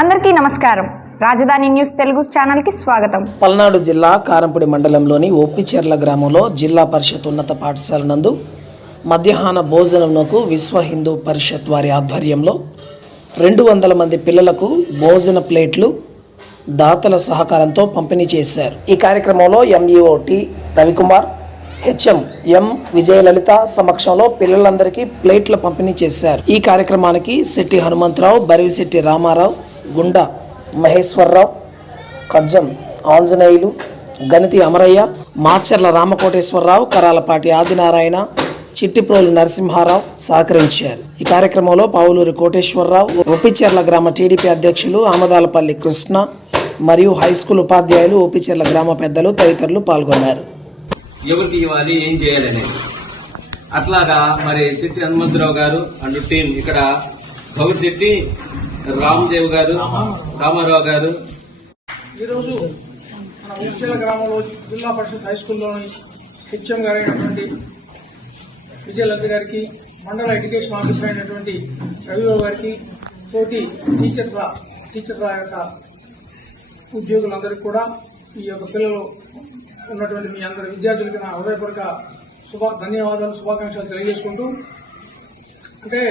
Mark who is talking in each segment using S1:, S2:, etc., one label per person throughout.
S1: అందరికీ నమస్కారం. రాజధాని న్యూస్ తెలుగు ఛానల్కి స్వాగతం.
S2: పల్నాడు జిల్లా కారంపూడి మండలంలోని ఓపిచెర్ల గ్రామంలో జిల్లా పరిషత్ ఉన్నత పాఠశాల నందు మధ్యాహ్న భోజనంకు విశ్వ హిందూ పరిషత్ వారి ఆధ్వర్యంలో రెండు వందల మంది పిల్లలకు భోజన ప్లేట్లు దాతల సహకారంతో పంపిణీ చేశారు. ఈ కార్యక్రమంలో MEO T Ravikumar HM M Vijayalalitha సమక్షంలో పిల్లలందరికీ ప్లేట్ల పంపిణీ చేశారు. ఈ కార్యక్రమానికి శెట్టి హనుమంతరావు బరివిశెట్టి రామారావు గుండా మహేశ్వరరావు కజ్జం ఆంజనేయులు గణితి అమరయ్య మాచర్ల రామకోటేశ్వరరావు కరాలపాటి ఆదినారాయణ చిట్టిప్రోలు నరసింహారావు సహకరించారు. ఈ కార్యక్రమంలో పావులూరి కోటేశ్వరరావు ఒప్పిచెర్ల గ్రామ టీడీపీ అధ్యక్షులు ఆమదాలపల్లి కృష్ణ మరియు హై స్కూల్ ఉపాధ్యాయులు ఓపిచెర్ల గ్రామ పెద్దలు తదితరులు పాల్గొన్నారు.
S3: ఎవరికి ఇవ్వాలి ఏం చేయాలనేది. అట్లాగా మరి శెట్టి హనుమంతరావు గారు అండ్ టీం ఇక్కడ గౌర్ శెట్టి రామ్దేవ్ గారు రామారావు గారు.
S4: ఈరోజు మన ఉచ్చేల గ్రామంలో జిల్లా పరిషత్ హై స్కూల్లోని హెచ్ఎం గారు అయినటువంటి విజయలక్ష్మి గారికి మండల ఎడ్యుకేషన్ ఆఫీసర్ అయినటువంటి రవిబాబు గారికి తోటి టీచర్ల టీచర్ల యొక్క ఉద్యోగులందరికీ కూడా ఈ యొక్క పిల్లలు ఉన్నటువంటి మీ అందరి విద్యార్థులకి నా హృదయపూర్వక శుభ ధన్యవాదాలు శుభాకాంక్షలు తెలియజేసుకుంటూ అంటే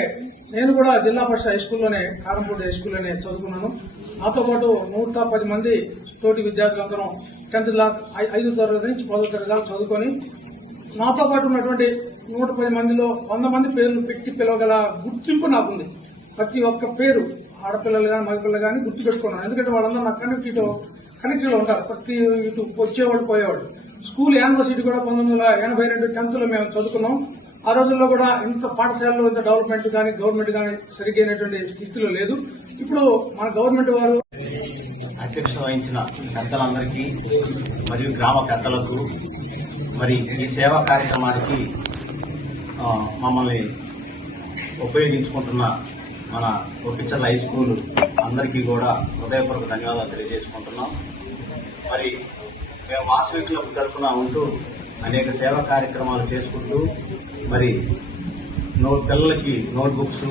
S4: నేను కూడా జిల్లా పరిషత్ హై స్కూల్లోనే కారంపూడి హై స్కూల్లోనే చదువుకున్నాను. నాతో పాటు నూట పది మంది తోటి విద్యార్థులందరం టెన్త్ క్లాస్ ఐ- తరగతి నుంచి పదో తరగతి దాకా చదువుకొని నాతో పాటు ఉన్నటువంటి నూట పది మందిలో వంద మంది పేర్లు పెట్టి పిలవగల గుర్తింపు నాకుంది. ప్రతి ఒక్క పేరు ఆడపిల్లలు కానీ మగపిల్లలు కానీ గుర్తు పెట్టుకున్నాను ఎందుకంటే వాళ్ళందరూ నా కనెక్టివ్లో కనెక్టివ్లో ఉంటారు. ప్రతి ఇటు వచ్చేవాళ్ళు పోయేవాళ్ళు. స్కూల్ యూనివర్సిటీ కూడా పంతొమ్మిది వందల ఎనభై రెండు టెన్త్లో మేము చదువుకున్నాం. ఆ రోజుల్లో కూడా ఇంత పాఠశాలలో ఇంత డెవలప్మెంట్ కానీ గవర్నమెంట్ కానీ సరిగైనటువంటి స్థితిలో లేదు. ఇప్పుడు మన గవర్నమెంట్ వారు
S5: అధ్యక్ష వహించిన పెద్దలందరికీ మరియు గ్రామ పెద్దలకు మరి ఈ సేవా కార్యక్రమానికి మమ్మల్ని ఉపయోగించుకుంటున్న మన ఒప్పిచర్ల హై స్కూల్ అందరికీ కూడా హృదయపూర్వక ధన్యవాదాలు తెలియజేసుకుంటున్నాం. మరి మేము వాసవి క్లబ్ తరఫున ఉంటూ అనేక సేవా కార్యక్రమాలు చేసుకుంటూ మరి నోట్ పిల్లలకి నోట్బుక్స్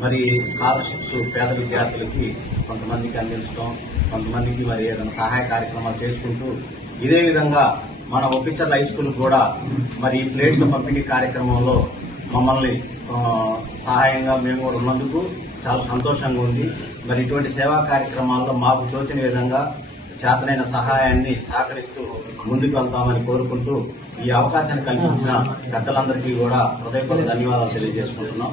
S5: మరి స్కాలర్షిప్స్ పేద విద్యార్థులకి కొంతమందికి అందించడం కొంతమందికి మరి ఏదైనా సహాయ కార్యక్రమాలు చేసుకుంటూ ఇదే విధంగా మన ఒప్పించర్ల హై స్కూల్ కూడా మరి ఈ ప్లేట్ల పంపిణీ కార్యక్రమంలో మమ్మల్ని సహాయంగా మేము కూడా ఉన్నందుకు చాలా సంతోషంగా ఉంది. మరి ఇటువంటి సేవా కార్యక్రమాల్లో మాకు తోచిన విధంగా చేతనైన సహాయాన్ని సహకరిస్తూ ముందుకు వెళ్తామని కోరుకుంటూ ఈ అవకాశాన్ని కల్పించిన పెద్దలందరికీ కూడా హృదయపూర్వక ధన్యవాదాలు తెలియజేసుకుంటున్నాం.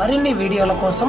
S2: మరిన్ని వీడియోల కోసం